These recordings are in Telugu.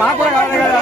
మాకు కూడా కావాలి కదా.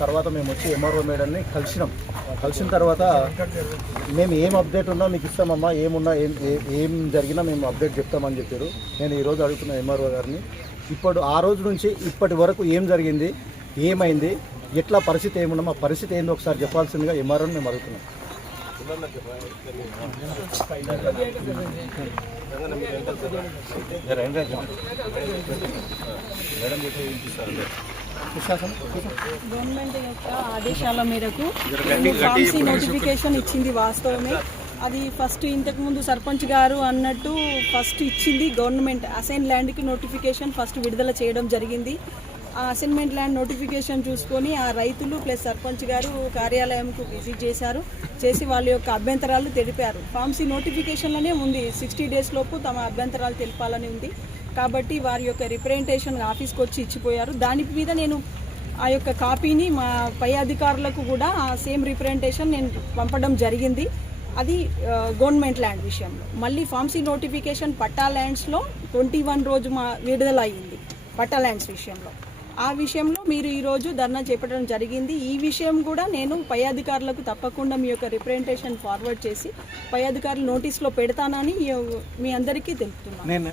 తర్వాత మేము వచ్చి ఎంఆర్ఓ మేడంని కలిసిన తర్వాత మేము ఏం అప్డేట్ ఉన్నా మీకు ఇస్తామమ్మా, ఏమున్నా ఏం జరిగినా మేము అప్డేట్ చెప్తామని చెప్పారు. నేను ఈరోజు అడుగుతున్న ఎంఆర్ఓ గారిని, ఇప్పుడు ఆ రోజు నుంచి ఇప్పటి వరకు ఏం జరిగింది, ఏమైంది, ఎట్లా పరిస్థితి ఏమున్నా మా పరిస్థితి ఏందో ఒకసారి చెప్పాల్సిందిగా ఎంఆర్ఓని మేము అడుగుతున్నాం. గవర్నమెంట్ యొక్క ఆదేశాల మేరకు ఫార్మసీ నోటిఫికేషన్ ఇచ్చింది వాస్తవమే. అది ఫస్ట్ ఇంతకుముందు సర్పంచ్ గారు అన్నట్టు ఫస్ట్ ఇచ్చింది గవర్నమెంట్. అసైన్ ల్యాండ్కి నోటిఫికేషన్ ఫస్ట్ విడుదల చేయడం జరిగింది. ఆ అసైన్మెంట్ ల్యాండ్ నోటిఫికేషన్ చూసుకొని ఆ రైతులు ప్లస్ సర్పంచ్ గారు కార్యాలయంకు విజిట్ చేసి వాళ్ళ యొక్క అభ్యంతరాలు తెలిపారు. ఫార్మసీ నోటిఫికేషన్లోనే ఉంది 60 days లోపు తమ అభ్యంతరాలు తెలపాలని ఉంది. కాబట్టి వారి యొక్క రిప్రజెంటేషన్ ఆఫీస్కి వచ్చి ఇచ్చిపోయారు. దాని మీద నేను ఆ యొక్క కాపీని మా పై అధికారులకు కూడా ఆ సేమ్ రిప్రజెంటేషన్ నేను పంపడం జరిగింది. అది గవర్నమెంట్ ల్యాండ్ విషయంలో. మళ్ళీ ఫార్మసీ నోటిఫికేషన్ పట్టా ల్యాండ్స్లో 21 రోజు విడుదల అయ్యింది పట్టా ల్యాండ్స్ విషయంలో. ఆ విషయంలో మీరు ఈరోజు ధర్నా చేపట్టడం జరిగింది. ఈ విషయం కూడా నేను పై అధికారులకు తప్పకుండా మీ యొక్క రిప్రజెంటేషన్ ఫార్వర్డ్ చేసి పై అధికారులు నోటీస్లో పెడతానని మీ అందరికీ తెలుపుతున్నాను.